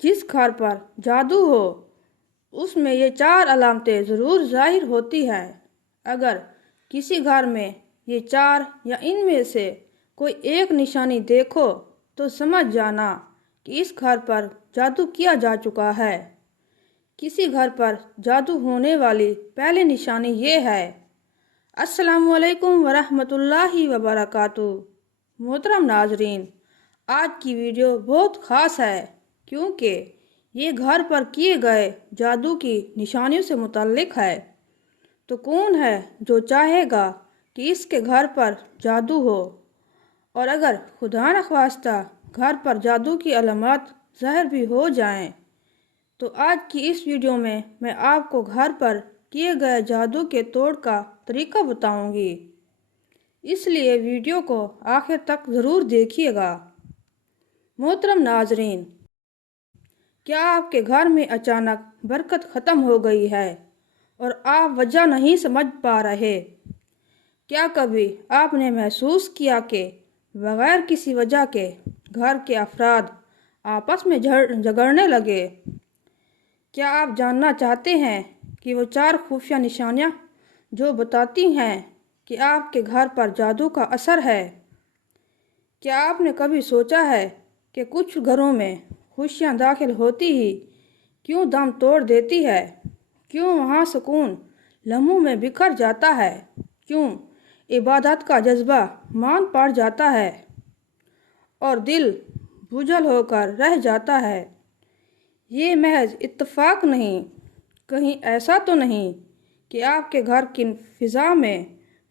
जिस घर पर जादू हो उसमें ये चार अलामतें ज़रूर ज़ाहिर होती हैं। अगर किसी घर में ये चार या इनमें से कोई एक निशानी देखो तो समझ जाना कि इस घर पर जादू किया जा चुका है। किसी घर पर जादू होने वाली पहली निशानी ये है। अस्सलामुअलैकुम वरहमतुल्लाहि वबरकातुहू। मोहतरम नाजरीन, आज की वीडियो बहुत ख़ास है क्योंकि ये घर पर किए गए जादू की निशानियों से मुतल्लिक है। तो कौन है जो चाहेगा कि इसके घर पर जादू हो, और अगर खुदा न ख्वास्ता घर पर जादू की अलामत ज़ाहिर भी हो जाएं, तो आज की इस वीडियो में मैं आपको घर पर किए गए जादू के तोड़ का तरीका बताऊंगी। इसलिए वीडियो को आखिर तक ज़रूर देखिएगा। मोहतरम नाजरीन, क्या आपके घर में अचानक बरकत ख़त्म हो गई है और आप वजह नहीं समझ पा रहे? क्या कभी आपने महसूस किया कि बगैर किसी वजह के घर के अफराद आपस में झगड़ने लगे? क्या आप जानना चाहते हैं कि वो चार खुफिया निशानियाँ जो बताती हैं कि आपके घर पर जादू का असर है? क्या आपने कभी सोचा है कि कुछ घरों में खुशियाँ दाखिल होती ही क्यों दम तोड़ देती है? क्यों वहाँ सुकून लम्हों में बिखर जाता है? क्यों इबादत का जज्बा मान पड़ जाता है और दिल बुझल होकर रह जाता है? ये महज इत्तेफाक नहीं, कहीं ऐसा तो नहीं कि आपके घर की फिज़ा में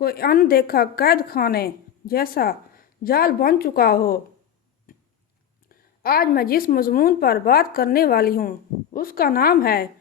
कोई अनदेखा कैद खाने जैसा जाल बन चुका हो? आज मैं जिस मजमून पर बात करने वाली हूँ उसका नाम है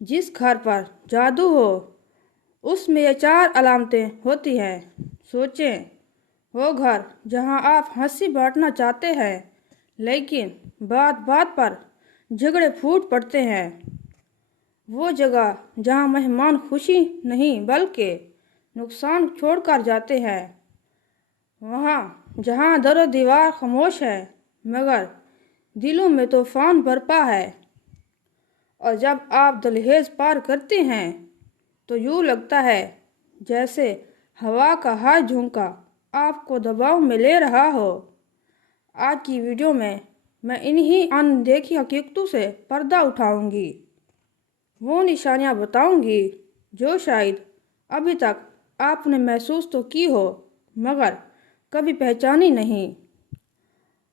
जिस घर पर जादू हो उसमें ये चार अलामतें होती हैं। सोचें, वो घर जहाँ आप हंसी बांटना चाहते हैं लेकिन बात बात पर झगड़े फूट पड़ते हैं। वो जगह जहाँ मेहमान खुशी नहीं बल्कि नुकसान छोड़कर जाते हैं। वहाँ जहाँ दरो दीवार खामोश है मगर दिलों में तूफान बरपा है। और जब आप दहलीज पार करते हैं तो यूँ लगता है जैसे हवा का हर झोंका आपको दबाव में ले रहा हो। आज की वीडियो में मैं इन्हीं अनदेखी हकीकतों से पर्दा उठाऊंगी। वो निशानियाँ बताऊंगी जो शायद अभी तक आपने महसूस तो की हो मगर कभी पहचानी नहीं।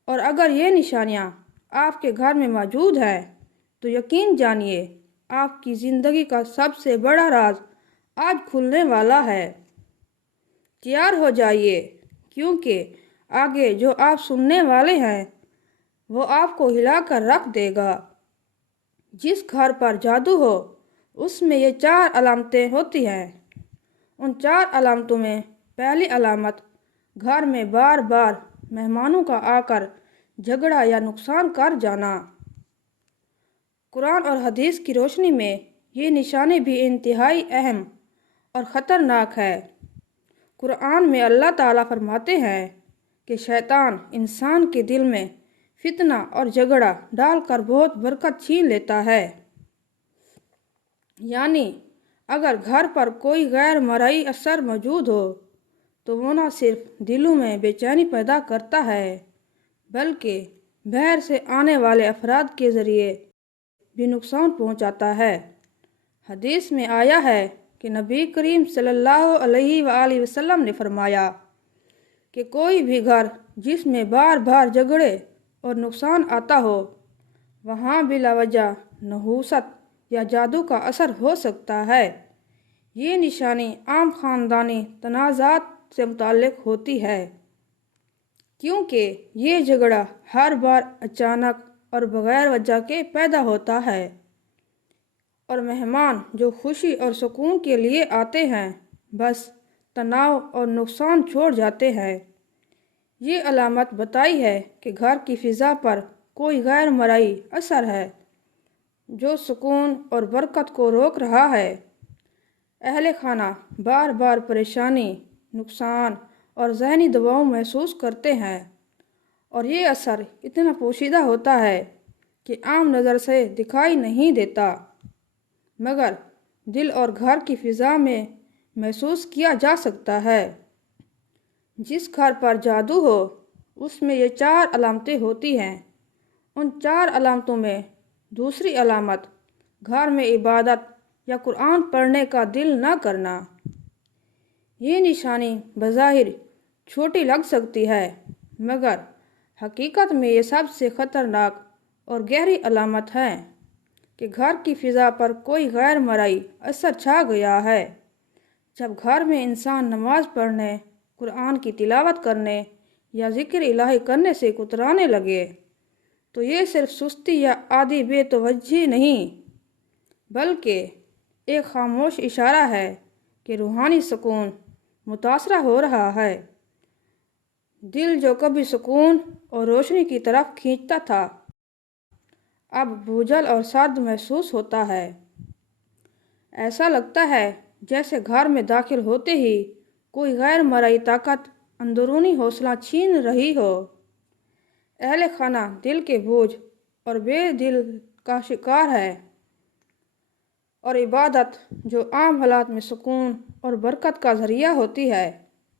और अगर ये निशानियाँ आपके घर में मौजूद है तो यकीन जानिए आपकी ज़िंदगी का सबसे बड़ा राज आज खुलने वाला है। तैयार हो जाइए क्योंकि आगे जो आप सुनने वाले हैं वो आपको हिला कर रख देगा। जिस घर पर जादू हो उसमें ये चार अलामतें होती हैं। उन चार अलामतों में पहली अलामत घर में बार बार मेहमानों का आकर झगड़ा या नुकसान कर जाना। कुरान और हदीस की रोशनी में ये निशानी भी इंतहाई अहम और ख़तरनाक है। कुरान में अल्लाह ताला फरमाते हैं कि शैतान इंसान के दिल में फितना और झगड़ा डालकर बहुत बरकत छीन लेता है। यानी अगर घर पर कोई गैर मरई असर मौजूद हो तो वो न सिर्फ दिलों में बेचैनी पैदा करता है बल्कि बाहर से आने वाले अफराद के ज़रिए भी नुकसान पहुंचाता है। हदीस में आया है कि नबी करीम सल्लल्लाहु अलैहि वसल्लम ने फरमाया कि कोई भी घर जिसमें बार बार झगड़े और नुकसान आता हो वहाँ बिलावजह नहूसत या जादू का असर हो सकता है। ये निशानी आम ख़ानदानी तनाज़ात से मुताल्लिक़ होती है क्योंकि ये झगड़ा हर बार अचानक और बग़ैर वजह के पैदा होता है और मेहमान जो खुशी और सुकून के लिए आते हैं बस तनाव और नुकसान छोड़ जाते हैं। ये अलामत बताई है कि घर की फ़िज़ा पर कोई गैर मरई असर है जो सुकून और बरकत को रोक रहा है। अहले खाना बार बार परेशानी, नुकसान और ज़हनी दबाव महसूस करते हैं और ये असर इतना पोशीदा होता है کہ عام نظر سے دکھائی نہیں دیتا، مگر دل اور گھر کی فضا میں محسوس کیا جا سکتا ہے۔ جس گھر پر جادو ہو اس میں یہ 4 علامتیں ہوتی ہیں۔ ان 4 علامتوں میں دوسری علامت گھر میں عبادت یا قرآن پڑھنے کا دل نہ کرنا۔ یہ نشانی بظاہر چھوٹی لگ سکتی ہے، مگر حقیقت میں یہ سب سے خطرناک اور گہری علامت ہے کہ گھر کی فضا پر کوئی غیر مرئی اثر چھا گیا ہے۔ جب گھر میں انسان نماز پڑھنے، قرآن کی تلاوت کرنے یا ذکر الہی کرنے سے کترانے لگے تو یہ صرف سستی یا عادی بے توجہی نہیں، بلکہ ایک خاموش اشارہ ہے کہ روحانی سکون متاثر ہو رہا ہے۔ دل جو کبھی سکون اور روشنی کی طرف کھینچتا تھا اب بوجھل اور سرد محسوس ہوتا ہے۔ ایسا لگتا ہے جیسے گھر میں داخل ہوتے ہی کوئی غیر مرئی طاقت اندرونی حوصلہ چھین رہی ہو۔ اہل خانہ دل کے بوجھ اور بے دل کا شکار ہے، اور عبادت جو عام حالات میں سکون اور برکت کا ذریعہ ہوتی ہے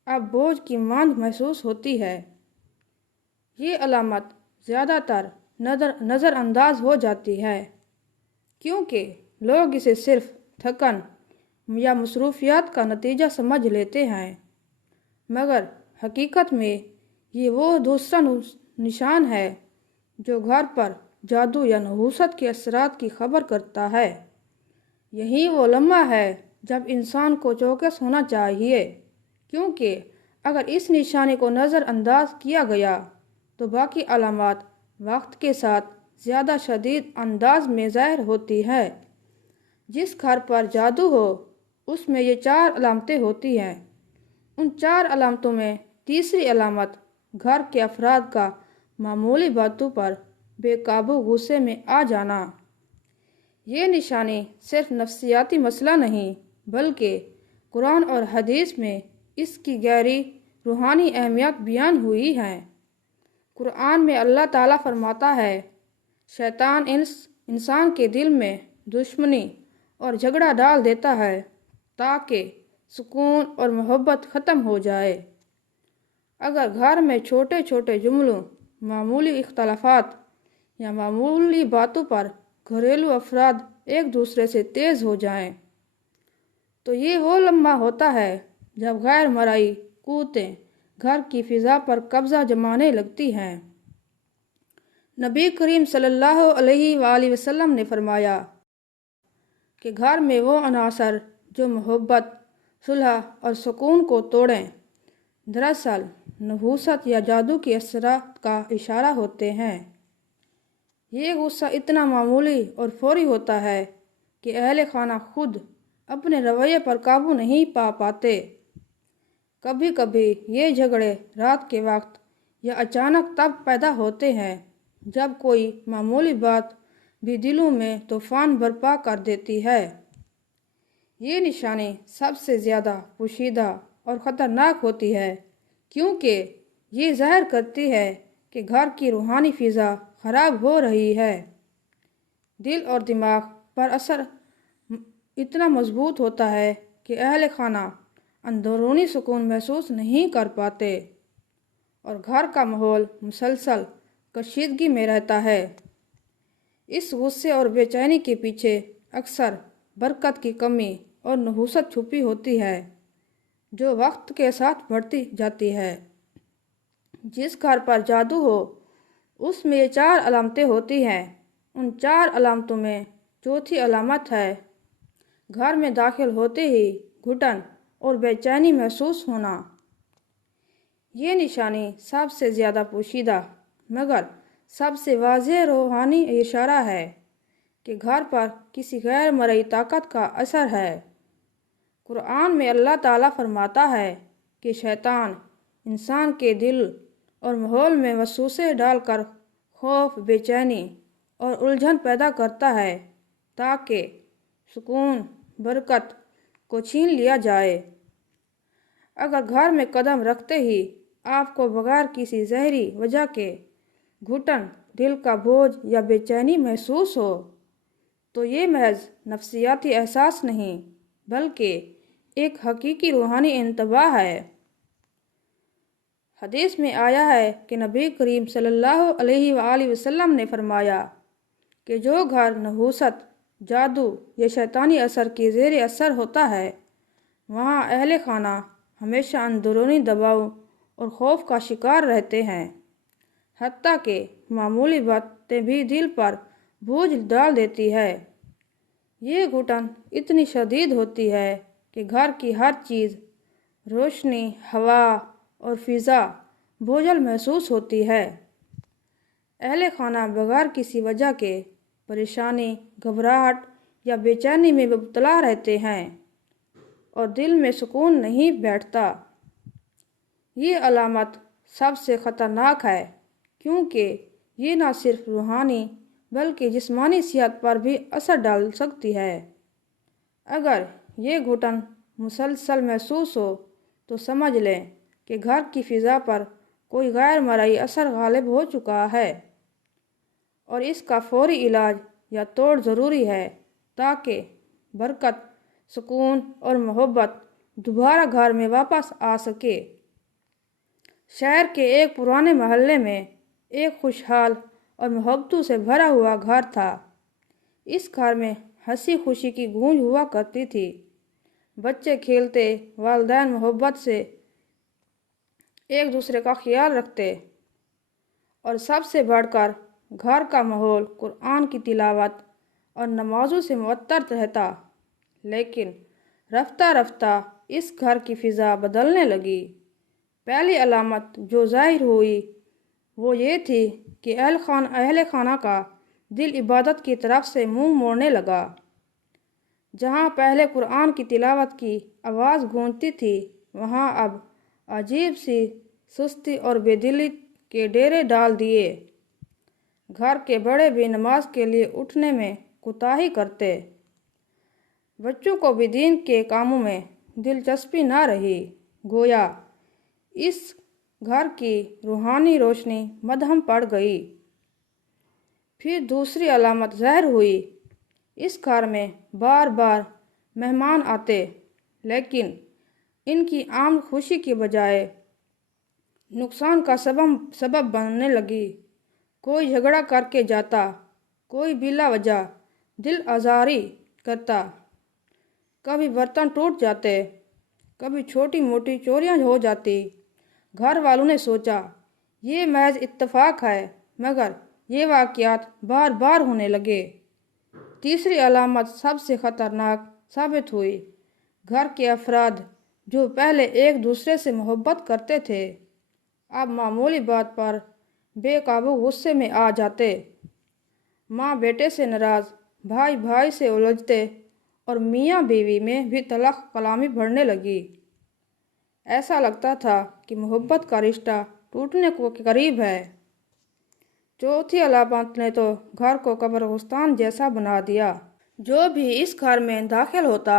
اب بوجھ کی مانند محسوس ہوتی ہے۔ یہ علامت زیادہ تر نظر انداز ہو جاتی ہے کیونکہ لوگ اسے صرف تھکن یا مصروفیات کا نتیجہ سمجھ لیتے ہیں، مگر حقیقت میں یہ وہ دوسرا نشان ہے جو گھر پر جادو یا نحوست کے اثرات کی خبر کرتا ہے۔ یہی وہ لمحہ ہے جب انسان کو چوکس ہونا چاہیے، کیونکہ اگر اس نشانی کو نظر انداز کیا گیا تو باقی علامات وقت کے ساتھ زیادہ شدید انداز میں ظاہر ہوتی ہے۔ جس گھر پر جادو ہو اس میں یہ 4 علامتیں ہوتی ہیں۔ ان 4 علامتوں میں تیسری علامت گھر کے افراد کا معمولی باتوں پر بے قابو غصے میں آ جانا۔ یہ نشانی صرف نفسیاتی مسئلہ نہیں، بلکہ قرآن اور حدیث میں اس کی گہری روحانی اہمیت بیان ہوئی ہے۔ قرآن میں اللہ تعالیٰ فرماتا ہے، شیطان انسان کے دل میں دشمنی اور جھگڑا ڈال دیتا ہے تاکہ سکون اور محبت ختم ہو جائے۔ اگر گھر میں چھوٹے چھوٹے جملوں، معمولی اختلافات یا معمولی باتوں پر گھریلو افراد ایک دوسرے سے تیز ہو جائیں تو یہ وہ لمحہ ہوتا ہے جب غیر مرئی قوتیں گھر کی فضا پر قبضہ جمانے لگتی ہیں۔ نبی کریم صلی اللہ علیہ وآلہ وسلم نے فرمایا کہ گھر میں وہ عناصر جو محبت، صلح اور سکون کو توڑیں دراصل نحوست یا جادو کے اثرات کا اشارہ ہوتے ہیں۔ یہ غصہ اتنا معمولی اور فوری ہوتا ہے کہ اہل خانہ خود اپنے رویے پر قابو نہیں پا پاتے۔ کبھی کبھی یہ جھگڑے رات کے وقت یا اچانک تب پیدا ہوتے ہیں جب کوئی معمولی بات بھی دلوں میں طوفان برپا کر دیتی ہے۔ یہ نشانی سب سے زیادہ پوشیدہ اور خطرناک ہوتی ہے کیونکہ یہ ظاہر کرتی ہے کہ گھر کی روحانی فضا خراب ہو رہی ہے۔ دل اور دماغ پر اثر اتنا مضبوط ہوتا ہے کہ اہل خانہ اندرونی سکون محسوس نہیں کر پاتے اور گھر کا ماحول مسلسل کشیدگی میں رہتا ہے۔ اس غصے اور بے چینی کے پیچھے اکثر برکت کی کمی اور نحوست چھپی ہوتی ہے جو وقت کے ساتھ بڑھتی جاتی ہے۔ جس گھر پر جادو ہو اس میں یہ 4 علامتیں ہوتی ہیں۔ ان 4 علامتوں میں چوتھی علامت ہے گھر میں داخل ہوتے ہی گھٹن اور بے چینی محسوس ہونا۔ یہ نشانی سب سے زیادہ پوشیدہ مگر سب سے واضح روحانی اشارہ ہے کہ گھر پر کسی غیر مرئی طاقت کا اثر ہے۔ قرآن میں اللہ تعالیٰ فرماتا ہے کہ شیطان انسان کے دل اور ماحول میں وسوسے ڈال کر خوف، بے چینی اور الجھن پیدا کرتا ہے تاکہ سکون، برکت کو چھین لیا جائے۔ اگر گھر میں قدم رکھتے ہی آپ کو بغیر کسی ظاہری وجہ کے घुटन, दिल का बोझ या बेचैनी महसूस हो तो ये महज नफ्सियाती एहसास नहीं बल्कि एक हकीकी रूहानी इंतबाह है। हदीस में आया है कि नबी करीम सल्लल्लाहु अलैहि वसल्लम ने फरमाया कि जो घर नहूसत, जादू या शैतानी असर के ज़ेर असर होता है वहाँ अहले खाना हमेशा अंदरूनी दबाव और खौफ का शिकार रहते हैं। हत्ता कि मामूली बातें भी दिल पर बोझ डाल देती है। ये घुटन इतनी शदीद होती है कि घर की हर चीज़, रोशनी, हवा और फिज़ा बोझल महसूस होती है। अहले खाना बगैर किसी वजह के परेशानी, घबराहट या बेचैनी में मुब्तला रहते हैं और दिल में सुकून नहीं बैठता। ये अलामत सबसे ख़तरनाक है क्योंकि ये न सिर्फ रूहानी बल्कि जिस्मानी सेहत पर भी असर डाल सकती है। अगर ये घुटन मुसलसल महसूस हो तो समझ लें कि घर की फ़िज़ा पर कोई गैर मरई असर गालिब हो चुका है और इसका फौरी इलाज या तोड़ ज़रूरी है ताकि बरकत, सुकून और मोहब्बत दोबारा घर में वापस आ सके। शहर के एक पुराने मोहल्ले में एक खुशहाल और मोहब्बतों से भरा हुआ घर था। इस घर में हंसी खुशी की गूंज हुआ करती थी। बच्चे खेलते, वालिदैन मोहब्बत से एक दूसरे का ख्याल रखते और सबसे बढ़कर घर का माहौल कुरान की तिलावत और नमाजों से मुअत्तर रहता। लेकिन रफ्ता रफ्ता इस घर की फ़िज़ा बदलने लगी। पहली अलामत जो ज़ाहिर हुई वो ये थी कि अहले खाना का दिल इबादत की तरफ से मुंह मोड़ने लगा। जहाँ पहले कुरान की तिलावत की आवाज़ गूंजती थी वहाँ अब अजीब सी सुस्ती और बेदिली के डेरे डाल दिए। घर के बड़े भी नमाज के लिए उठने में कोताही करते। बच्चों को भी दीन के कामों में दिलचस्पी न रही। गोया इस घर की रूहानी रोशनी मद्धम पड़ गई। फिर दूसरी अलामत ज़ाहिर हुई। इस घर में बार बार मेहमान आते लेकिन इनकी आम खुशी के बजाय नुकसान का सबब बनने लगी। कोई झगड़ा करके जाता, कोई बिला वजह दिल आज़ारी करता। कभी बर्तन टूट जाते, कभी छोटी मोटी चोरियां हो जाती। घर वालों ने सोचा ये महज इत्तेफाक है मगर ये वाक़यात बार बार होने लगे। तीसरी अलामत सबसे ख़तरनाक साबित हुई। घर के अफराद जो पहले एक दूसरे से मोहब्बत करते थे अब मामूली बात पर बेकाबू गुस्से में आ जाते। माँ बेटे से नाराज़, भाई भाई से उलझते और मियाँ बीवी में भी तलख कलामी बढ़ने लगी। ऐसा लगता था कि मोहब्बत का रिश्ता टूटने को करीब है। चौथी अलामत ने तो घर को कब्रिस्तान जैसा बना दिया। जो भी इस घर में दाखिल होता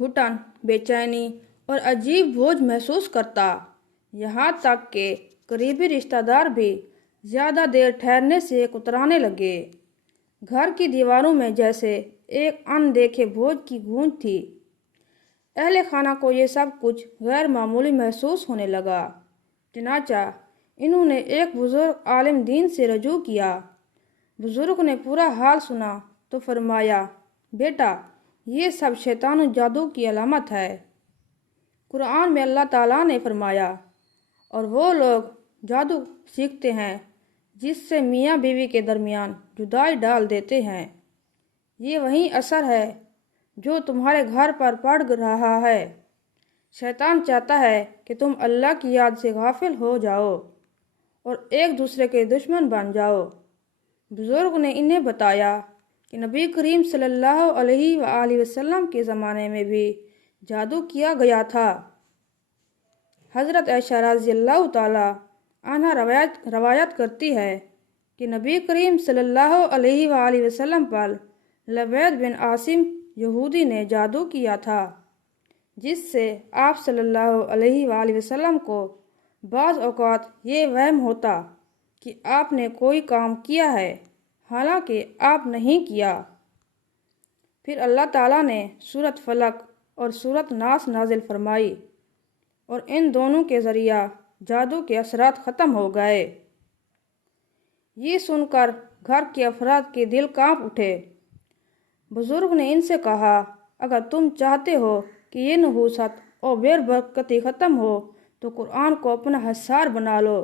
घुटन, बेचैनी और अजीब बोझ महसूस करता। यहाँ तक कि करीबी रिश्तेदार भी ज़्यादा देर ठहरने से कुतराने लगे। घर की दीवारों में जैसे एक अनदेखे बोझ की गूंज थी। अहले खाना को ये सब कुछ गैर मामूली महसूस होने लगा। चनाचा इन्होंने एक बुज़ुर्ग आलिम दीन से रजू किया। बुज़ुर्ग ने पूरा हाल सुना तो फरमाया, बेटा ये सब शैतान जादू की अलामत है। कुरान में अल्लाह ताला ने फरमाया और वो लोग जादू सीखते हैं जिससे मियाँ बीवी के दरमियान जुदाई डाल देते हैं। ये वही असर है जो तुम्हारे घर पर पड़ रहा है। शैतान चाहता है कि तुम अल्लाह की याद से गाफिल हो जाओ और एक दूसरे के दुश्मन बन जाओ। बुजुर्ग ने इन्हें बताया कि नबी करीम सल्लल्लाहु अलैहि वसल्लम के ज़माने में भी जादू किया गया था। हज़रत आयशा रज़ियल्लाहु ताला अन्हा रवायत करती है कि नबी करीम सल्लल्लाहु अलैहि वसल्लम पर लबैद बिन आसिम यहूदी ने जादू किया था जिससे आप सल्लल्लाहु अलैहि वसल्लम को बाज़ औक़ात ये वहम होता کہ آپ نے کوئی کام کیا ہے حالانکہ آپ نہیں کیا۔ پھر اللہ تعالیٰ نے سورۃ فلق اور سورۃ ناس نازل فرمائی اور ان دونوں کے ذریعہ جادو کے اثرات ختم ہو گئے۔ یہ سن کر گھر کے افراد کے دل کانپ اٹھے۔ بزرگ نے ان سے کہا، اگر تم چاہتے ہو کہ یہ نحوست اور بے برکتی ختم ہو تو قرآن کو اپنا حصار بنا لو۔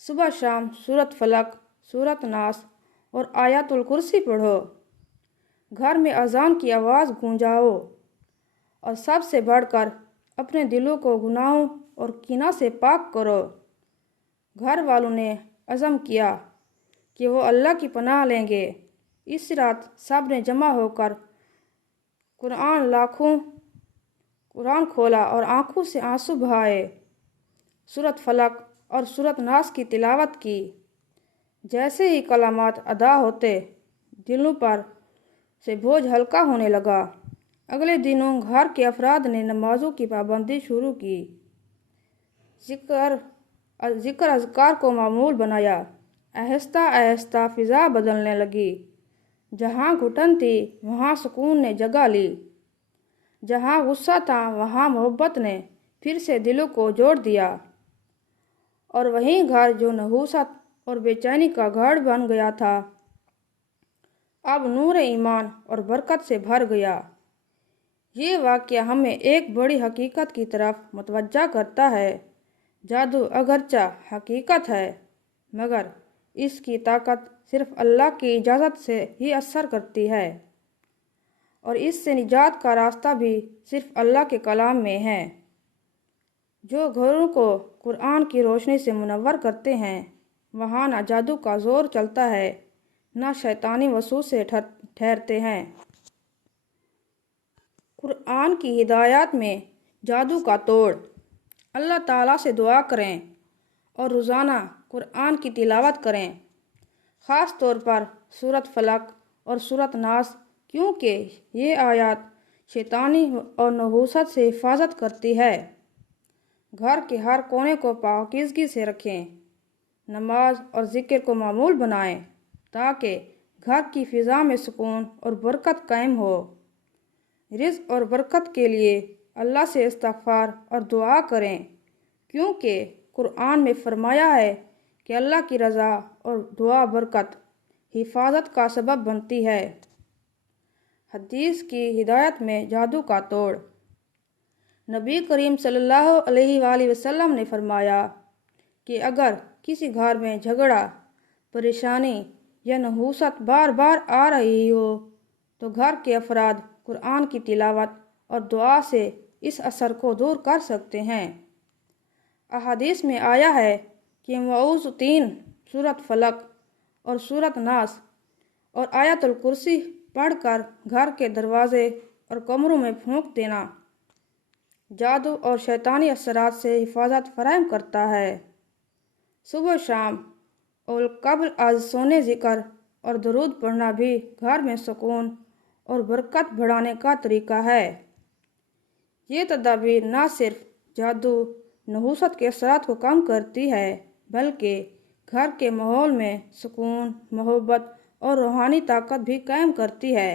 صبح شام سورۃ فلق، سورۃ ناس اور آیات الکرسی پڑھو۔ گھر میں اذان کی آواز گونجاؤ اور سب سے بڑھ کر اپنے دلوں کو گناہوں اور کینہ سے پاک کرو۔ گھر والوں نے عزم کیا کہ وہ اللہ کی پناہ لیں گے۔ اس رات سب نے جمع ہو کر قرآن کھولا اور آنکھوں سے آنسو بہائے، سورۃ فلق اور سورۃ ناس کی تلاوت کی۔ جیسے ہی کلمات ادا ہوتے دلوں پر سے بوجھ ہلکا ہونے لگا۔ اگلے دنوں گھر کے افراد نے نمازوں کی پابندی شروع کی، ذکر اذکار کو معمول بنایا۔ آہستہ آہستہ فضا بدلنے لگی۔ جہاں گھٹن تھی وہاں سکون نے جگہ لی، جہاں غصہ تھا وہاں محبت نے پھر سے دلوں کو جوڑ دیا، اور وہیں گھر جو نحوست اور بے چینی کا گڑھ بن گیا تھا اب نور ایمان اور برکت سے بھر گیا۔ یہ واقعہ ہمیں ایک بڑی حقیقت کی طرف متوجہ کرتا ہے۔ جادو اگرچہ حقیقت ہے مگر اس کی طاقت صرف اللہ کی اجازت سے ہی اثر کرتی ہے، اور اس سے نجات کا راستہ بھی صرف اللہ کے کلام میں ہے۔ جو گھروں کو قرآن کی روشنی سے منور کرتے ہیں وہاں نہ جادو کا زور چلتا ہے نہ شیطانی وسوسے ٹھہرتے ہیں۔ قرآن کی ہدایات میں جادو کا توڑ۔ اللہ تعالیٰ سے دعا کریں اور روزانہ قرآن کی تلاوت کریں، خاص طور پر سورۃ فلق اور سورۃ ناس، کیونکہ یہ آیات شیطانی اور نحوست سے حفاظت کرتی ہے۔ گھر کے ہر کونے کو پاکیزگی سے رکھیں، نماز اور ذکر کو معمول بنائیں تاکہ گھر کی فضا میں سکون اور برکت قائم ہو۔ رزق اور برکت کے لیے اللہ سے استغفار اور دعا کریں، کیونکہ قرآن میں فرمایا ہے کہ اللہ کی رضا اور دعا برکت، حفاظت کا سبب بنتی ہے۔ حدیث کی ہدایت میں جادو کا توڑ۔ نبی کریم صلی اللہ علیہ وآلہ وسلم نے فرمایا کہ اگر کسی گھر میں جھگڑا، پریشانی یا نحوست بار بار آ رہی ہو تو گھر کے افراد قرآن کی تلاوت اور دعا سے اس اثر کو دور کر سکتے ہیں۔ احادیث میں آیا ہے کہ معوذتین، سورۃ فلق اور سورۃ ناس اور آیت الکرسی پڑھ کر گھر کے دروازے اور کمروں میں پھونک دینا جادو اور شیطانی اثرات سے حفاظت فراہم کرتا ہے۔ صبح شام اور قبل از سونے ذکر اور درود پڑھنا بھی گھر میں سکون اور برکت بڑھانے کا طریقہ ہے۔ یہ تدابیر نہ صرف جادو نحوست کے اثرات کو کم کرتی ہے بلکہ گھر کے ماحول میں سکون، محبت اور روحانی طاقت بھی قائم کرتی ہے۔